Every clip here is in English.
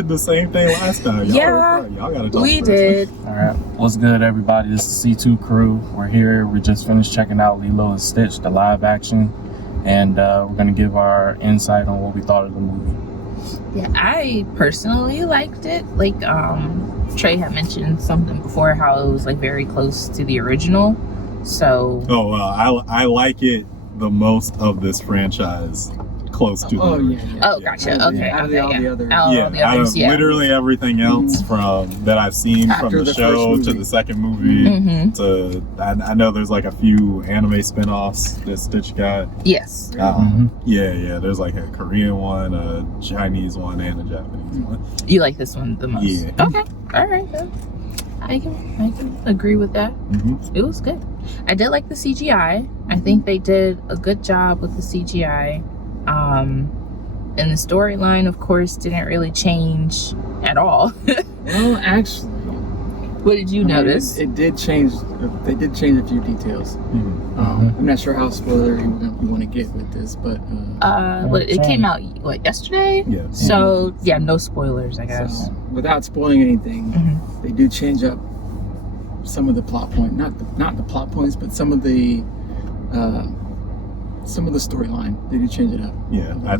did the same thing last time. Y'all gotta talk we first. did. All right, what's good, everybody? This is C2 Crew. We're here. We just finished checking out Lilo and Stitch, the live action, and we're gonna give our insight on what we thought of the movie. Yeah, I personally liked it. Like, Trey had mentioned something before, how it was like very close to the original. So. Oh, I like it the most of this franchise. Close to Oh, gotcha. Okay. Out of all the other. Out of literally everything else from that I've seen After from the show to the second movie to I know there's like a few anime spin-offs that Stitch got. Yes. Yeah. There's like a Korean one, a Chinese one, and a Japanese one. You like this one the most? Yeah. Okay. All right. Then. I can agree with that. It was good. I did like the CGI. I think they did a good job with the CGI. And the storyline, of course, didn't really change at all. Well, actually, what did you notice? It did change. They did change a few details. I'm not sure how spoilery you want to get with this, but it came out yesterday. Yeah. So yeah, no spoilers, I guess. So, without spoiling anything, they do change up some of the plot point. Not the plot points, but some of the storyline. They do change it up. Yeah, I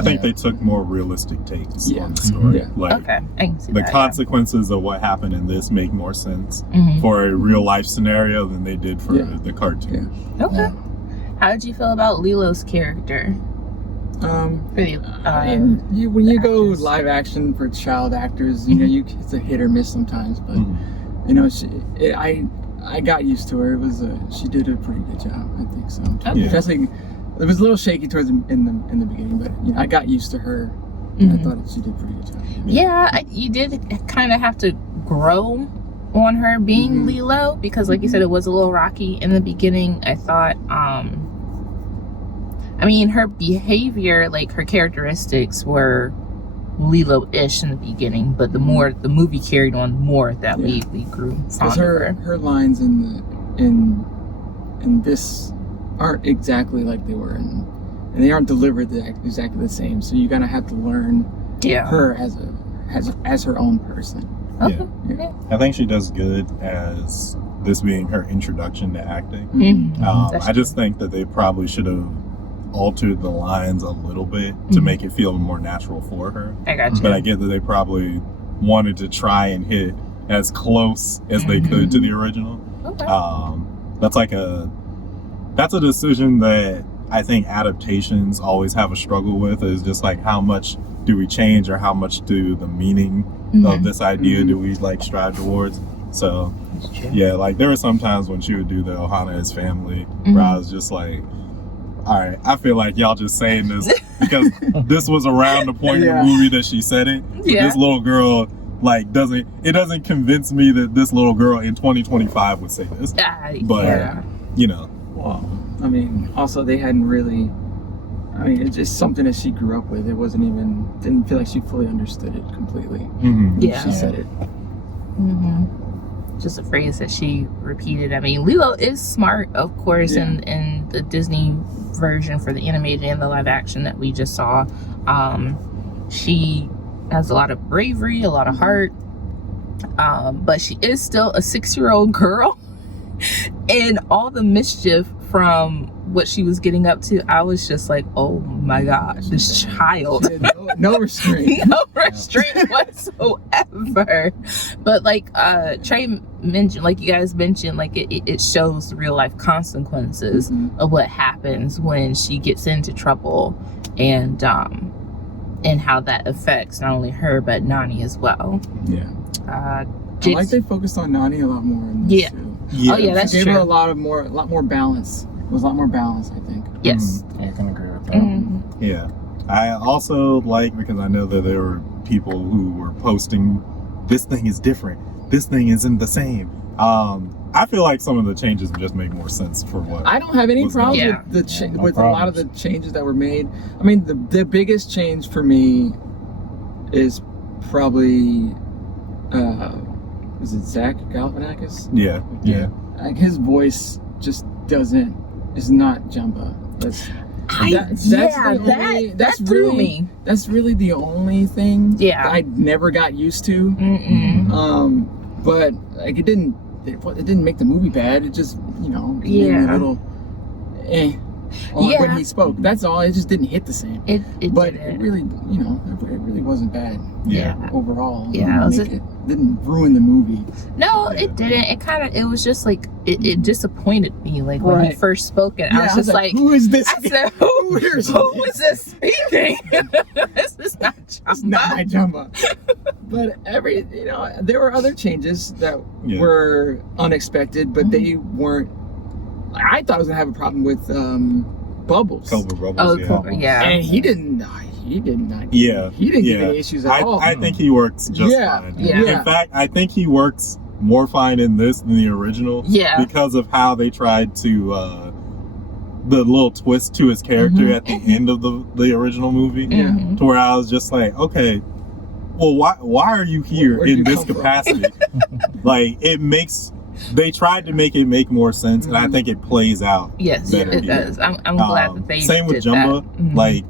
think they took more realistic takes on the story. Yeah. Like, okay, I can see the that, consequences of what happened in this make more sense for a real life scenario than they did for the cartoon. Yeah. Okay. How did you feel about Lilo's character? When you go live action for child actors, you know, it's a hit or miss sometimes. But you know, I got used to her. It was she did a pretty good job, I think so. Okay. Especially, it was a little shaky towards in the beginning, but you know, I got used to her. I thought she did a pretty good job. Yeah, you did kind of have to grow on her being Lilo, because like you said, it was a little rocky in the beginning. I thought, I mean, her behavior, like her characteristics were Lilo-ish in the beginning, but the more the movie carried on, more that we grew fond of her. Her lines in this aren't exactly like they were and they aren't delivered exactly the same. So you gotta have to learn her as her own person. Okay. Yeah. I think she does good as this being her introduction to acting. I just think that they probably should have altered the lines a little bit to make it feel more natural for her. I got you. But I get that they probably wanted to try and hit as close as they could to the original. Okay. That's a decision that I think adaptations always have a struggle with, is just like, how much do we change, or how much do the meaning of this idea do we like strive towards? So yeah, like there were some times when she would do the Ohana is family where I was just like, all right, I feel like y'all just saying this because this was around the point in the movie that she said it. Yeah. This little girl doesn't convince me that this little girl in 2025 would say this. But you know. Well, I mean, also they hadn't really. I mean, it's just something that she grew up with. It didn't feel like she fully understood it completely. She said it. Just a phrase that she repeated. I mean, Lilo is smart, of course, in the Disney version for the animated and the live action that we just saw. She has a lot of bravery, a lot of heart, but she is still a 6-year-old girl. And all the mischief from what she was getting up to, I was just like, oh my gosh, this child. No restraint. No restraint whatsoever. But like Trey mentioned, like you guys mentioned, like it shows the real life consequences of what happens when she gets into trouble, and how that affects not only her but Nani as well. I like they focused on Nani a lot more in this too. Oh yeah, that's true. true. Gave her a lot more balance. It was a lot more balance, I think. Yes. Yeah, I can agree with that. Yeah. I also like, because I know that there were people who were posting, this thing is different, this thing isn't the same. I feel like some of the changes just make more sense for what. I don't have any problem with a lot of the changes that were made. I mean, the biggest change for me is probably is it Zach Galifianakis? Yeah. Like his voice just is not Jumba. That threw really, me. That's really the only thing Yeah. that I never got used to. But like it didn't make the movie bad. It just made me a little when he spoke. That's all. It just didn't hit the same. It really it really wasn't bad. Yeah. Overall. Yeah. It didn't ruin the movie. No, it didn't. It was just like it disappointed me. Like when he first spoke, and I was just like, "Who is this?" I said, "Who is this speaking? This is not Jumba. It's not my Jumba." But there were other changes that were unexpected, but they weren't. I thought I was gonna have a problem with Bubbles. Yeah. And he didn't. He did not. Yeah. He didn't give any issues at all. I think he works just fine. Yeah. In fact, I think he works more fine in this than the original. Yeah. Because of how they tried to the little twist to his character at the end of the original movie. Yeah. To where I was just like, okay, well, why are you here in this capacity? Like, they tried to make it make more sense, and I think it plays out. Yes, better it does. I'm glad that they same with did Jumba. that. Like,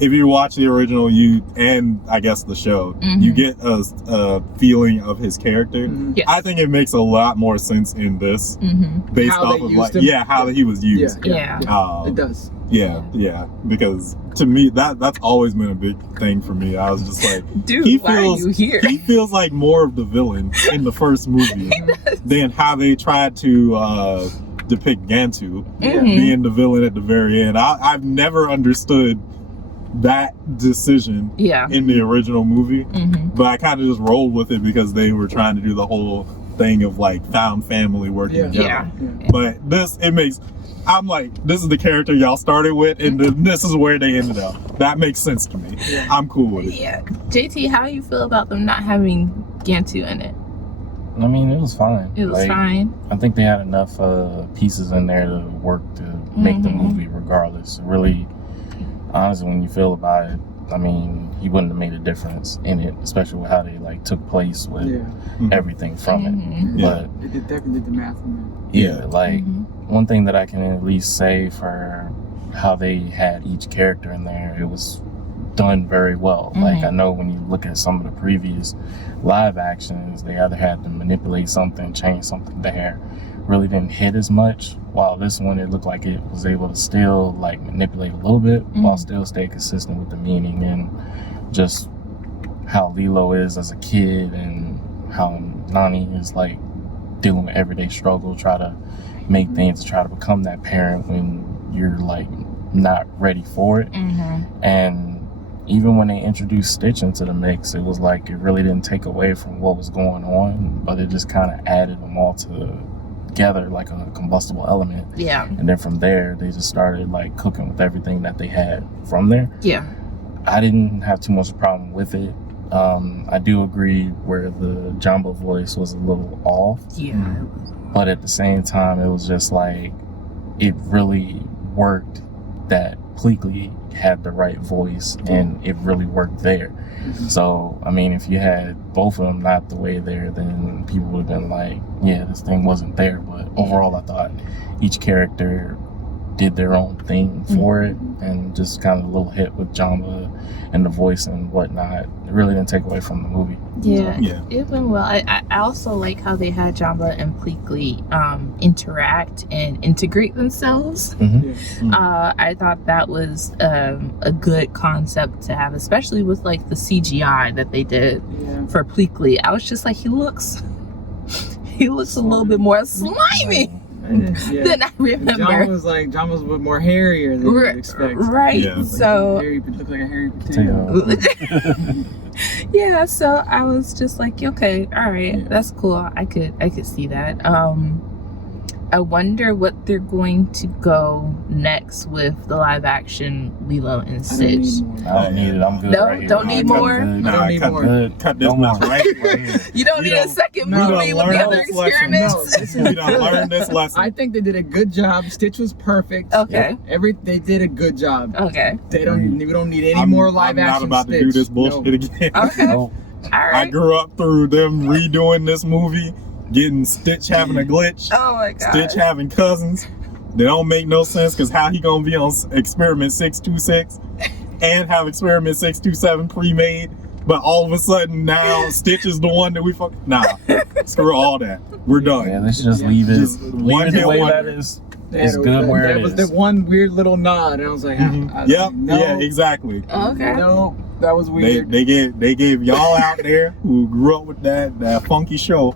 if you watch the original, and I guess the show, you get a feeling of his character. Yes. I think it makes a lot more sense in this, based How off they of used him. how he was used. Yeah. It does. Yeah, because to me that's always been a big thing for me. I was just like, Dude, why are you here? He feels like more of the villain in the first movie than how they tried to depict Gantu being the villain at the very end. I've never understood that decision in the original movie, but I kind of just rolled with it because they were trying to do the whole thing of like found family working together. But I'm like, this is the character y'all started with, and this is where they ended up. That makes sense to me. I'm cool with it. Yeah. JT, how do you feel about them not having Gantu in it? I mean, it was fine. It was fine. I think they had enough pieces in there to work to make the movie regardless. Really, honestly, when you feel about it, I mean, he wouldn't have made a difference in it, especially with how they took place with everything from it. But it definitely did the math on that. One thing that I can at least say for how they had each character in there, it was done very well. Like, I know when you look at some of the previous live actions, they either had to manipulate something, change something there, really didn't hit as much, while this one, it looked like it was able to still manipulate a little bit while still stay consistent with the meaning and just how Lilo is as a kid and how Nani is dealing with everyday struggle, try to make things, try to become that parent when you're not ready for it. And even when they introduced Stitch into the mix, it was it really didn't take away from what was going on, but it just kind of added them all together like a combustible element. Yeah. And then from there, they just started cooking with everything that they had from there. Yeah. I didn't have too much problem with it. I do agree where the Jumbo voice was a little off. Yeah. But at the same time, it was just it really worked that Pleakley had the right voice and it really worked there. So, I mean, if you had both of them not the way there, then people would have been yeah, this thing wasn't there. But overall, I thought each character did their own thing for it, and just kind of a little hit with Jamba and the voice and whatnot. It really didn't take away from the movie. Yeah. It went well. I also like how they had Jamba and Pleakley interact and integrate themselves. I thought that was a good concept to have, especially with the CGI that they did for Pleakley. I was just he looks a little bit more slimy. Than I remember. John was more hairier than you would expect. Right. Yeah. So looked like a hairy potato. Yeah, so I was just okay, all right, that's cool. I could see that. I wonder what they're going to go next with the live action Lilo and Stitch. I don't need it. I'm good. No, right don't need more. Cut this mess right here. You don't need a second movie with the other experiments. We don't learn this lesson. I think they did a good job. Stitch was perfect. Okay. They did a good job. Okay. We don't need any more live action. I'm not about to do this bullshit again. Okay. All right. I grew up through them redoing this movie. Getting Stitch having a glitch. Oh my god. Stitch having cousins. They don't make no sense because how he gonna be on Experiment 626 and have Experiment 627 pre-made, but all of a sudden now Stitch is the one that we fuck. Nah, screw all that. We're done. Yeah, let's just leave it. Just Leave it the way that is. It's good where it is. That was the one weird little nod, and I was like, yep, yeah, exactly. Okay. No, that was weird. They gave y'all out there who grew up with that funky show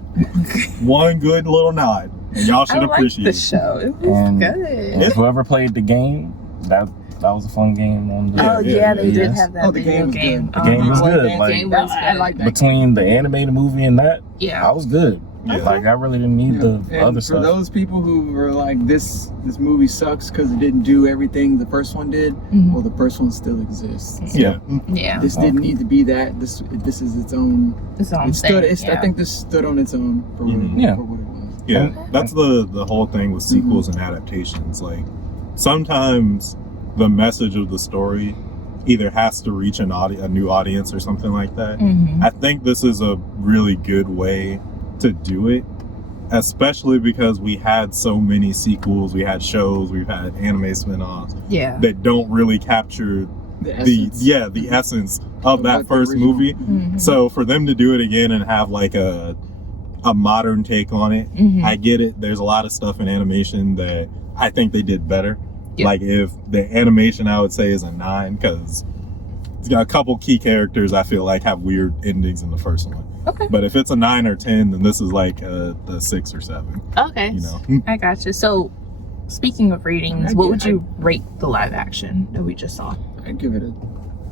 one good little nod, and y'all should appreciate the show. It was good. And whoever played the game, that was a fun game. They did have that. Oh, the game was good. The game was good. I like that. Between the animated movie and that, yeah, I was good. Yeah. Like, I really didn't need the other stuff. For those people who were like, this movie sucks because it didn't do everything the first one did, well, the first one still exists. Yeah. Yeah. This didn't need to be that. This is its own. I think this stood on its own for what it was. Yeah. That's the whole thing with sequels and adaptations. Like, sometimes the message of the story either has to reach a new audience or something like that. I think this is a really good way to do it, especially because we had so many sequels, we had shows, we've had anime spin-offs that don't really capture the essence of that first movie. So for them to do it again and have like a modern take on it, I get it. There's a lot of stuff in animation that I think they did better. Like, if the animation, I would say, is a 9, because it's got a couple key characters I feel like have weird endings in the first one. Okay. But if it's a 9 or 10, then this is like the 6 or 7. Okay. You know. I gotcha. So, speaking of ratings, what would you rate the live action that we just saw? I'd give it a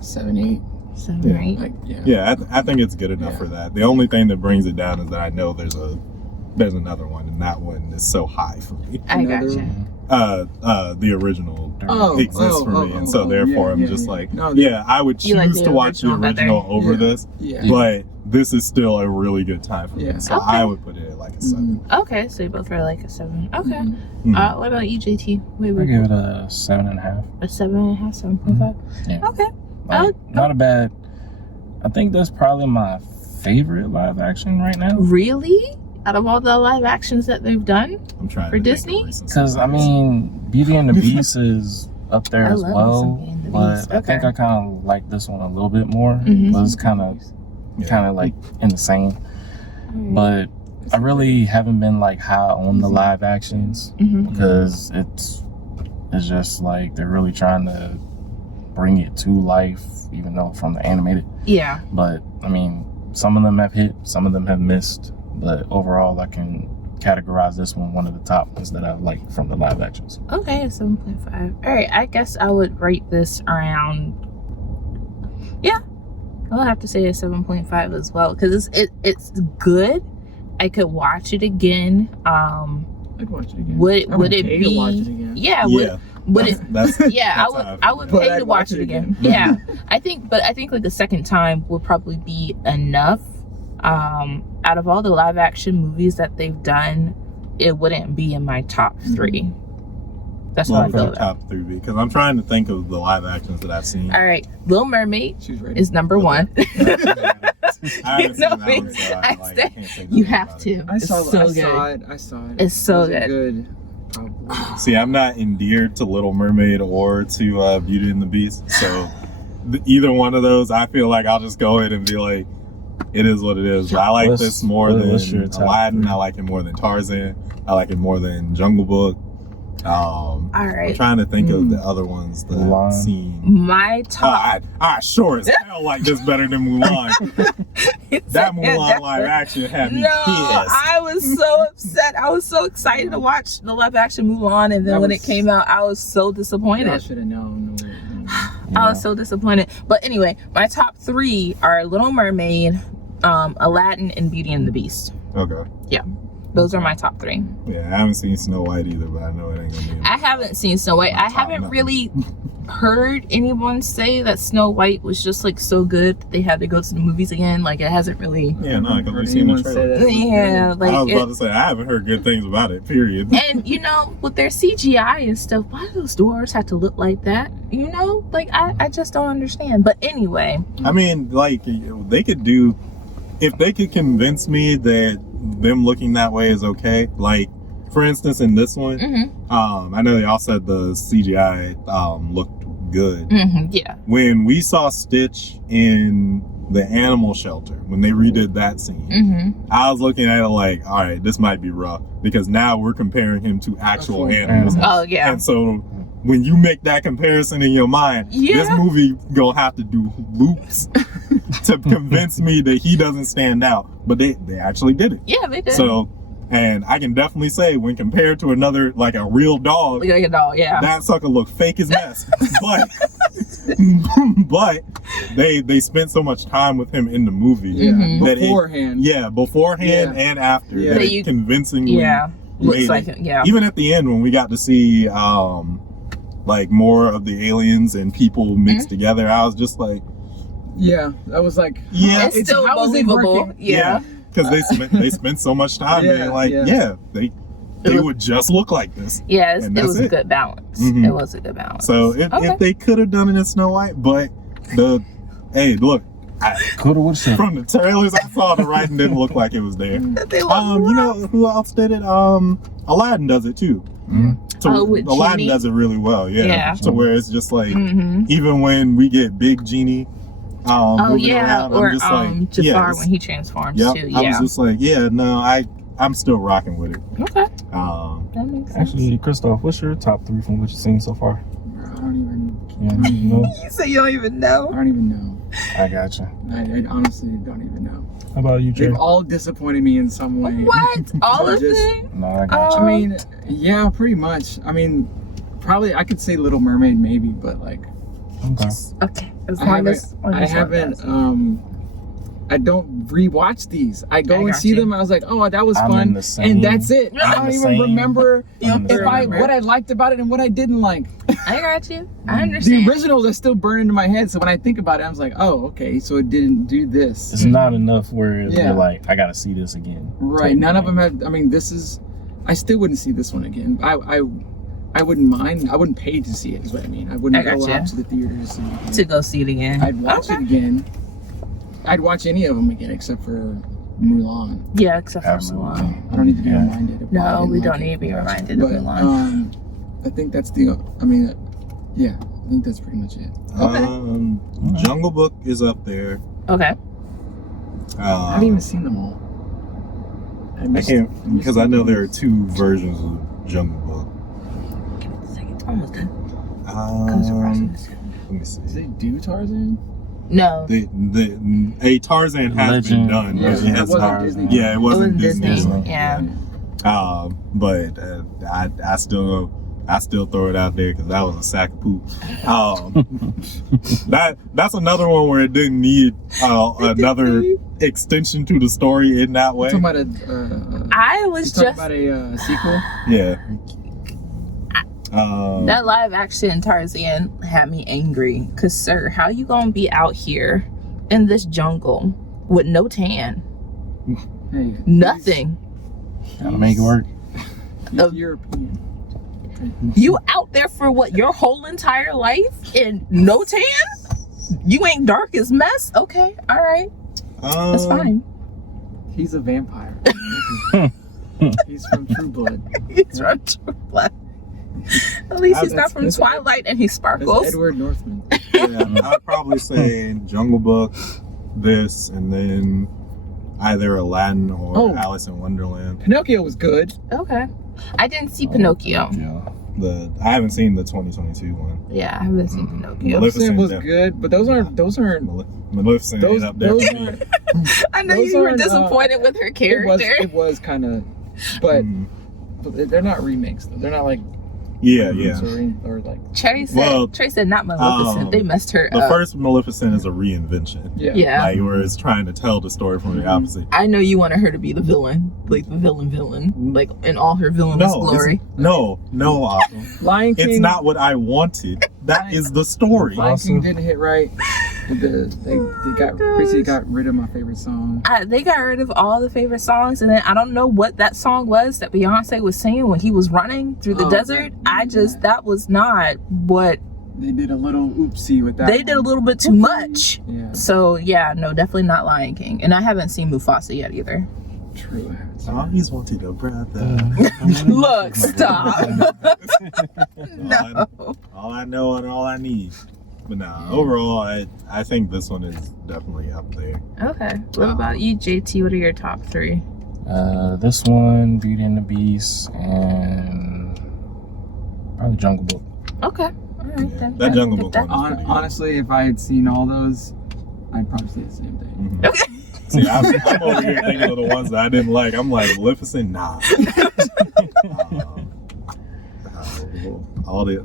7, 8. 7 or 8. Like, I think it's good enough for that. The only thing that brings it down is that I know there's another one, and that one is so high for me. I gotcha. The original exists for me, and so therefore I'm just like, I would choose to watch the original over this, but this is still a really good time for me, so I would put it at like a 7. Okay, so you both are like a 7. Okay. What about you, JT? I give it a 7.5. A 7.5, 7.5. Yeah. Okay. Not a bad. I think that's probably my favorite live action right now. Really? Out of all the live actions that they've done I'm trying for Disney? Because, I mean, Beauty and the Beast is up there as well, but I think I kind of like this one a little bit more. It was kind of like in the same. But I really haven't been like high on the live actions because it's just like they're really trying to bring it to life, even though from the animated. Yeah. But, I mean, some of them have hit, some of them have missed. But overall, I can categorize this one of the top ones that I like from the live actions. Okay, 7.5. All right, I guess I would rate this around. Yeah, I'll have to say a 7.5 as well because it's good. I could watch it again. I'd watch it again. Would it be? To watch it again. Yeah. Would it? I would pay to watch it again. Yeah, I think like the second time would probably be enough. Out of all the live action movies that they've done, it wouldn't be in my top 3. That's how I feel about top 3 because I'm trying to think of the live actions that I've seen. All right, Little Mermaid is number 1. I haven't seen that one, so I can't say you have to. I saw it. It's so good. Probably. See, I'm not endeared to Little Mermaid or to Beauty and the Beast, so either one of those, I feel like I'll just go ahead and be like, it is what it is. But I like this more than Aladdin. I like it more than Tarzan. I like it more than Jungle Book. All right. I'm trying to think of the other ones that I've seen. My top. I sure as hell like this better than Mulan. That Mulan live action had me pissed. I was so upset. I was so excited to watch the live action Mulan, and then when it came out, I was so disappointed. I should have known. I was so disappointed. But anyway, my top 3 are Little Mermaid, Aladdin, and Beauty and the Beast. Okay. Yeah. Those are my top 3. Yeah, I haven't seen Snow White either, but I know it ain't gonna be. I haven't seen Snow White. I haven't really heard anyone say that Snow White was just like so good that they had to go to the movies again. Like, it hasn't really. Yeah, no, because we've seen the trailer. Yeah, like I was about to say I haven't heard good things about it. Period. And you know, with their CGI and stuff, why do those dwarves have to look like that? You know, like I just don't understand. But anyway, I mean, like they could do if they could convince me that them looking that way is okay. Like for instance, in this one, Mm-hmm. I know they all said the CGI looked good. Mm-hmm. Yeah. When we saw Stitch in the animal shelter, when they redid that scene, Mm-hmm. I was looking at it like, all right, this might be rough, because now we're comparing him to actual animals. Oh yeah. And so when you make that comparison in your mind, this movie gonna have to do loops to convince me that he doesn't stand out. But they actually did it. Yeah, they did. So, and I can definitely say, when compared to another, like a real dog, like a dog, yeah. that sucker looked fake as mess. but they spent so much time with him in the movie that beforehand. Beforehand and after. Yeah. That it convincingly looks like it. Yeah. Even at the end when we got to see like more of the aliens and people mixed together, I was just like, I was like, it's still believable. Yeah. Because they spent so much time being like, they would just look like this. Yeah, it was a good balance. Mm-hmm. It was a good balance. So if they could have done it in Snow White, but hey, look, from the trailers I saw, the writing didn't look like it was there. You know who else did it? Aladdin does it too. So Aladdin does it really well. Yeah. To where it's just like, even when we get big genie. Moving around, or I'm just like, Jafar when he transforms too. Yeah. I was just like, I'm still rocking with it. Okay. That makes sense. Actually, Christoph, what's your top 3 from what you've seen so far? I don't even know. You say you don't even know? I don't even know. I gotcha. I honestly don't even know. How about you, Jay? They've all disappointed me in some way. What? All of them? No, I gotcha. I mean, yeah, pretty much. I mean, probably I could say Little Mermaid maybe, but like. Okay. I don't rewatch these. I go and see them. I was like, oh, that was fun, and that's it. I don't even remember what I liked about it and what I didn't like. I got you. I understand. The originals are still burned into my head. So when I think about it, I was like, oh, okay, so it didn't do this. It's not enough where you're like, I gotta see this again. Right. None of them have. I mean, I still wouldn't see this one again. I wouldn't mind. I wouldn't pay to see it, is what I mean. I wouldn't go out to the theaters to go see it again. I'd watch it again. I'd watch any of them again except for Mulan. Yeah, except for Mulan. I don't need to be reminded of No, we don't need to be reminded of Mulan. I think that's I think that's pretty much it. Okay. Jungle Book is up there. Okay. I haven't even seen them all. I can't, because I know there are 2 versions of Jungle Book. Give me a second. Almost done. Let me see. Did they do Tarzan? No. A Tarzan has been done. Yeah, it wasn't Disney. Yeah, it wasn't Disney. Yeah. But I still throw it out there because that was a sack of poop. That's another one where it didn't need another extension to the story in that way. You're talking about I was just about a sequel. Yeah. That live action Tarzan had me angry. Cause sir, how you gonna be out here in this jungle with no tan? Hey, nothing. Gotta make it work. European. You out there for what, your whole entire life and no tan? You ain't dark as mess? Okay, all right. That's fine. He's a vampire. He's from True Blood. He's from True Blood. At least he's not from Twilight and he sparkles. That's Edward Northman. Yeah, I'd probably say Jungle Book, this, and then either Aladdin or Alice in Wonderland. Pinocchio was good. Okay. I didn't see Pinocchio. Yeah. I haven't seen the 2022 one. Yeah, I haven't seen Pinocchio. Maleficent was good, but those aren't Maleficent is up there. I know you were disappointed with her character. It was kind of, but they're not remakes though. They're not like or like Trey said not Maleficent. They messed her up. The first Maleficent is a reinvention. Yeah. Like where it's trying to tell the story from the opposite. I know you wanted her to be the villain, like the villain, like in all her villainous glory. No, Awesome. Lion King. It's not what I wanted. That is the story. Lion King didn't hit right. They basically got rid of my favorite song. They got rid of all the favorite songs, and then I don't know what that song was that Beyonce was singing when he was running through the desert. That was not what they did. A little oopsie with that. They did a little bit too much. Yeah. So yeah, no, definitely not Lion King, and I haven't seen Mufasa yet either. True. I haven't seen I always wanted a brother. Look, stop. No. All I know and all I need. But nah, overall, I think this one is definitely up there. Okay. What about you, JT? What are your top 3? This one, Beauty and the Beast, and probably Jungle Book. Okay. All right, then. That Jungle Book one is pretty good. Honestly, if I had seen all those, I'd probably say the same thing. Mhm. Okay. See, I'm over here thinking of the ones that I didn't like. I'm like, Maleficent, nah. All the,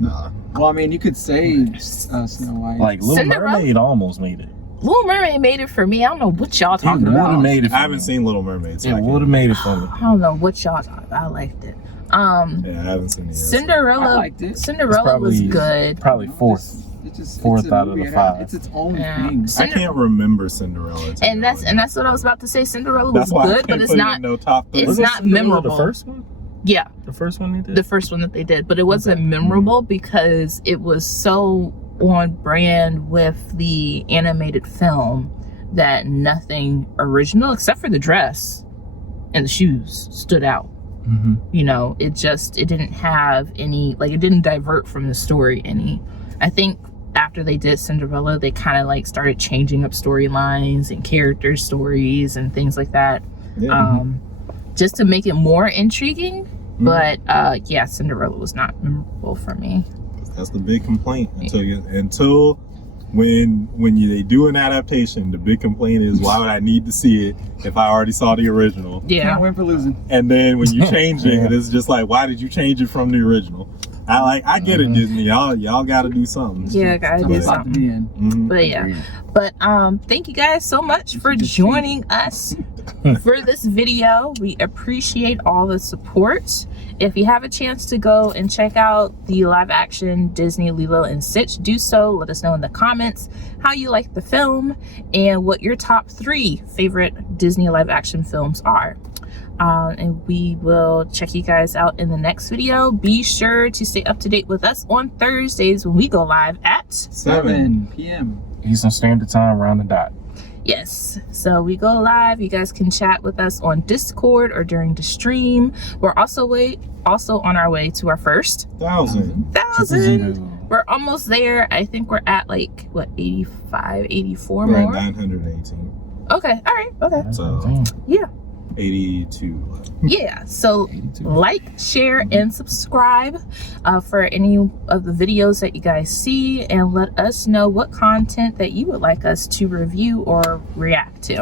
nah. Well, I mean, you could say Snow White. Like Little Cinderella? Mermaid almost made it. Little Mermaid made it for me. I don't know what y'all talking It would have about. made it. For I haven't me. seen Little Mermaid. So It I would have made it for me. I don't know what y'all talking about. I liked it. Yeah, I haven't seen it yet. Cinderella. I liked it. Cinderella was good. Probably fourth. Fourth out of the 5. It's its own Yeah. thing. I can't remember Cinderella. And that's what I was about to say. Cinderella was That's why I good, can't but it's put it not. in no top 3. It's Was it not Cinderella memorable. The first one? Yeah, The first one they did? the first one that they did, but it wasn't memorable because it was so on brand with the animated film that nothing original except for the dress and the shoes stood out. Mm-hmm. You know, it didn't have any, like, it didn't divert from the story any. I think after they did Cinderella, they kind of like started changing up storylines and character stories and things like that, Yeah. just to make it more intriguing. But yeah, Cinderella was not memorable for me. That's the big complaint. Until when they do an adaptation, the big complaint is, why would I need to see it if I already saw the original? Yeah. Can't win for losing. And then when you change it, Yeah. it's just like, why did you change it from the original? I get it, Disney. Y'all got to do something. Yeah, gotta do But- Spot to something. be in. Mhm. But yeah. But thank you guys so much for joining us for this video. We appreciate all the support. If you have a chance to go and check out the live action Disney Lilo and Stitch, do so. Let us know in the comments how you like the film and what your top 3 favorite Disney live action films are. And we will check you guys out in the next video. Be sure to stay up to date with us on Thursdays when we go live at 7 p.m. Eastern Standard Time, round the dot. Yes, so we go live. You guys can chat with us on Discord or during the stream. We're also on our way to our first 1,000. 1,000. We're almost there. I think we're at like what, 85, 84 We're at more. 918. Okay, all right, okay, So, yeah. 82. Yeah, so like, share, and subscribe for any of the videos that you guys see, and let us know what content that you would like us to review or react to.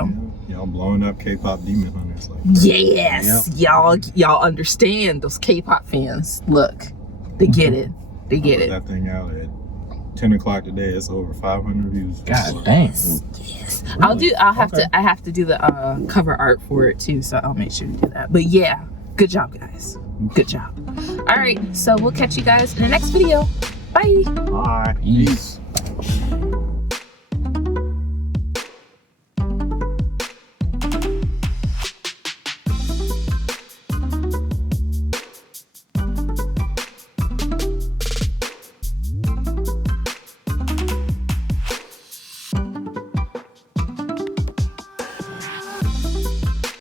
Y'all blowing up K-pop Demon Hunters. Like, Yes, y'all understand those K-pop fans. Look, they get it. They get put it. that thing out at 10 o'clock today. It's over 500 views. God dang. Yes. I have to do the cover art for it too, so I'll make sure to do that. But yeah, good job, guys. Good job. All right, so we'll catch you guys in the next video. Bye. Bye. Peace.